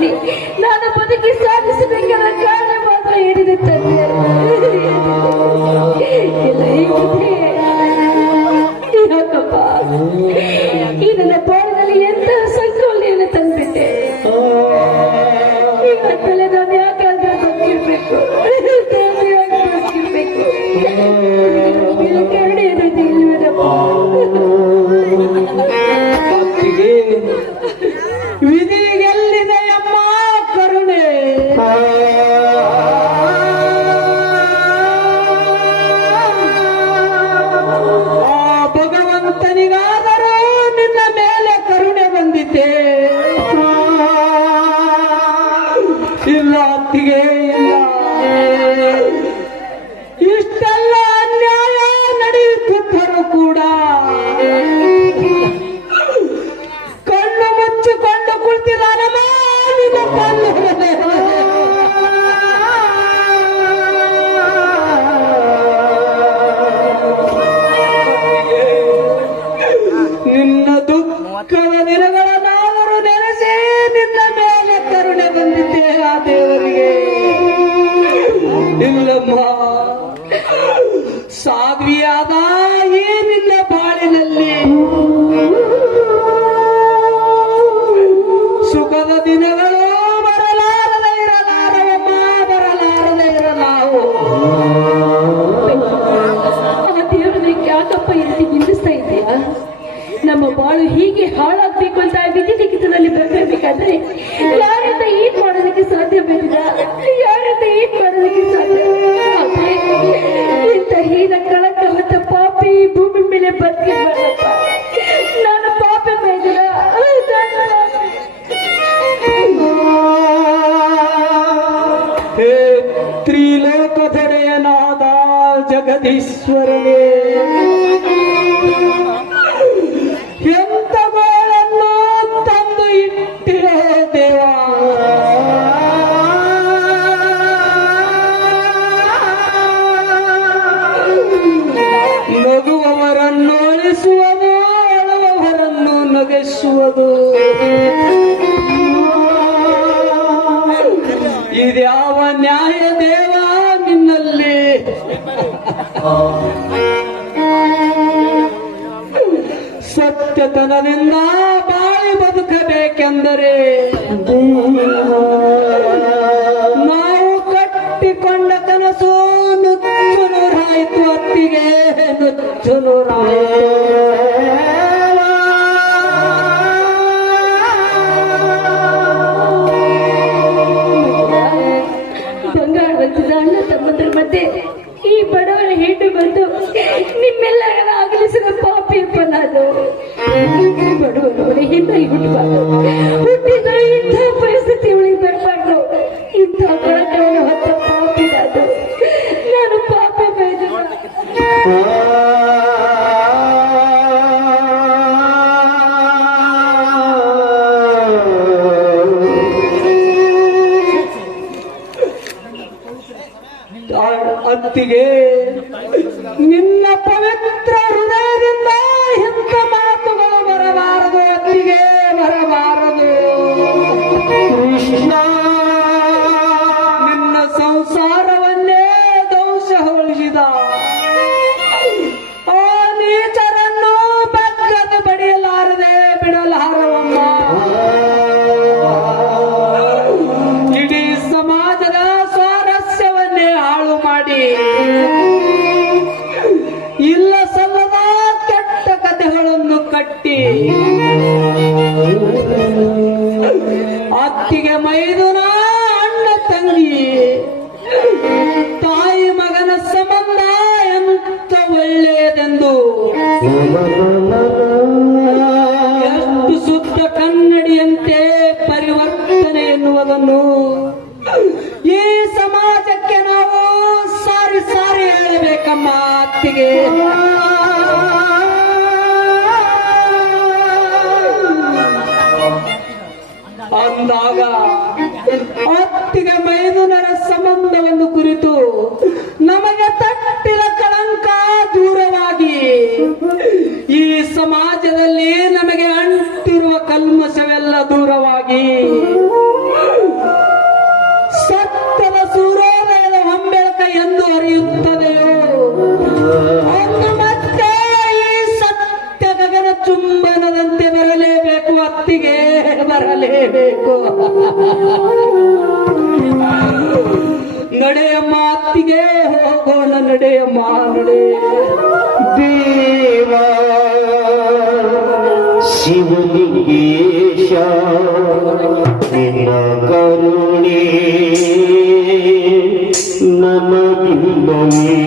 ಜೀವನದಲ್ಲಿ ನಾನು ಬದುಕಿ ಸಾಧಿಸಬೇಕಾದ ಕಾರಣ ಮಾತ್ರ ಏನಿದೆ ತಂದೆ. ಯಾಕಪ್ಪ ಈ ನನ್ನ ಬಾಳಿನಲ್ಲಿ ಎಂತಹ ಸಂಕೋಲೆಯನ್ನು ತಂದ್ಬಿಟ್ಟೆ. ಈಗಲೇ ನಾನು ಯಾಕಾದ್ರೆ ಬದುಕಿರ್ಬೇಕು, ಬದುಕಿರ್ಬೇಕು. ಕರಡಿ ಎದುರು ಇಲ್ವೇನಪ್ಪ. ವಿಧಿಗೆಲ್ಲಿದೆಯಮ್ಮ ಕರುಣೆ, ಭಗವಂತನಿಗಾದರೂ ನಿನ್ನ ಮೇಲೆ ಕರುಣೆ ಬಂದಿದ್ದೆ. ಇಲ್ಲ ಅತ್ತಿಗೆ, ಇಲ್ಲ. ಇಷ್ಟೆಲ್ಲ ಅನ್ಯಾಯ ನಡೆಯುತ್ತಿದ್ದರೂ ಕೂಡ ಕಣ್ಣು ಮುಚ್ಚಿಕೊಂಡು ಕುಳಿತಿದ್ದಾನಮ್ಮ ನಿನ್ನ ಕಣ್ಣು. ನಿನ್ನ ದುಃಖದ ದಿನಗಳನ್ನಾದರೂ ನೆನೆಸಿ ನಿನ್ನ ಮೇಲೆ ಕರುಣೆ ಬಂದಿದ್ದೆ ಆ ದೇವರಿಗೆ. ಇಲ್ಲಮ್ಮ, ಸಾಧ್ವಿಯಾದ ಈ ನಿನ್ನ ಬಾಳಿನಲ್ಲಿ ಸುಖದ ದಿನಗಳು ಬರಲಾರದೆ ಇರಲಾರವಮ್ಮ, ಬರಲಾರದೆ ಇರಲಾವು. ಆ ದೇವರನ್ನ ಯಾಕಪ್ಪ ಇಲ್ಲಿ ನಿಲ್ಲಿಸ್ತಾ ಇದೆಯಾ? ನಮ್ಮ ಬಾಳು ಹೀಗೆ ಹಾಳಾಗ್ಬೇಕು ಅಂತ ವಿಧಿ ಲಿಖಿತದಲ್ಲಿ ಬರಬೇಕಾದ್ರೆ ಯಾರಿಂದ ಏನ್ ಮಾಡೋದಕ್ಕೆ ಸಾಧ್ಯ ಬೇಡ, ಯಾರಿಂದ ಏನ್ ಮಾಡೋದಕ್ಕೆ ಸಾಧ್ಯ? ಇಂಥ ಹೀನ ಕಳಂಕ ಹೊತ್ತ ಪಾಪಿ ಭೂಮಿ ಮೇಲೆ ಬದುಕಿರ್ಬಾರ್ದಪ್ಪ. ನಾನು ಪಾಪಿ ಬೇಜಾರ. ಹೇ ತ್ರಿಲೋಕದೊಡೆಯನಾದ ಜಗದೀಶ್ವರನೇ, ಎಂತ ಗೋಳನ್ನು ತಂದು ಇಟ್ಟಿರೋ ದೇವ. ನಗುವವರನ್ನು ಅಳಿಸುವುದು, ಅಳುವವರನ್ನು ನಗಿಸುವುದು. ಇದ್ಯಾವ ನ್ಯಾಯ ದೇವ ನಿನ್ನಲ್ಲಿ? ಸತ್ಯತನದಿಂದ ಬಾಳಿ ಬದುಕಬೇಕೆಂದರೆ ನಾವು ಕಟ್ಟಿಕೊಂಡ ಕನಸು ನುಚ್ಚು ನೂರಾಯಿತು ಅತ್ತಿಗೆ, ನುಚ್ಚು ನೂರಾಯಿತು. ಬಂಗಾರವಂತದ ಅಣ್ಣ ತಮ್ಮಂದ್ರ ಮಧ್ಯೆ ಈ ಬಡವರ ಹೆಣ್ಣು ಬಂದು ನಿಮ್ಮೆಲ್ಲರ ಆಗಲಿಸಿದ ಪಾಪಿಯಪ್ಪ ನಾನು. ಬಡವರು ಮನೆ ಹಿಂದೆ ಹುಟ್ಟಬಾರ್ದು, ಹುಟ್ಟಿದ ಇಂಥ ಪರಿಸ್ಥಿತಿ ಒಳಗೆ ಬರಬಾರ್ದು. ಇಂಥ ಕಳಕವನ್ನು ಹೊತ್ತ ಪಾಪಿ ನಾನು ಪಾಪಿ ಬೇಡ. ಅತ್ತಿಗೆ, ನಿನ್ನ ಪವಿತ್ರ ಹೃದಯದಿಂದ ಇಂಥ ಮಾತುಗಳು ಬರಬಾರದು ಅತ್ತಿಗೆ, ಬರಬಾರದು. ಕೃಷ್ಣ ನಿನ್ನ ಸಂಸಾರವನ್ನೇ ಧ್ವಂಸಗೊಳಿಸಿದ ಆ ನೀಚರನ್ನು ಬಗ್ಗದ ಬಡಿಯಲಾರದೆ ಬಿಡಲಾರವಮ್ಮ. ಇಡೀ ಸಮಾಜದ ಸ್ವಾರಸ್ಯವನ್ನೇ ಹಾಳು ಮಾಡಿ ಇಲ್ಲ ಸಲ್ಲದ ಕೆಟ್ಟ ಕಥೆಗಳನ್ನು ಕಟ್ಟಿ ಅತ್ತಿಗೆ ಮೈದುನ ಅಣ್ಣ ತಂಗಿ ತಾಯಿ ಮಗನ ಸಂಬಂಧ ಎಂತ ಒಳ್ಳೆಯದೆಂದು ಎಷ್ಟು ಶುದ್ಧ ಕನ್ನಡಿಯಂತೆ ಪರಿವರ್ತನೆ ಎನ್ನುವುದನ್ನು ಈ ಸಮಾಜಕ್ಕೆ ನಾವು ಸಾರಿ ಸಾರಿ ಹೇಳಬೇಕಮ್ಮ ಅತ್ತಿಗೆ. ಅಂದಾಗ ಅತ್ತಿಗೆ ಮೈದುನರ ಸಂಬಂಧವನ್ನು ಕುರಿತು ನಮಗೆ ತಟ್ಟಿದ ಕಳಂಕ ದೂರವಾಗಿ ಈ ಸಮಾಜದಲ್ಲಿ ನಮಗೆ ಅಂಟಿರುವ ಕಲ್ಮಶವೆಲ್ಲ ದೂರವಾಗಿ ನಡೆಯಮ್ಮ ಅತ್ತಿಗೆ ಹೋಗೋಣ ನಡೆಯಮ್ಮ ನಡೆ. ದೇವ ಶಿವಲಿಂಗೇಶ ನಿನ್ನ ಕರುಣೆ ನನಗಿಲ್ಲವೇ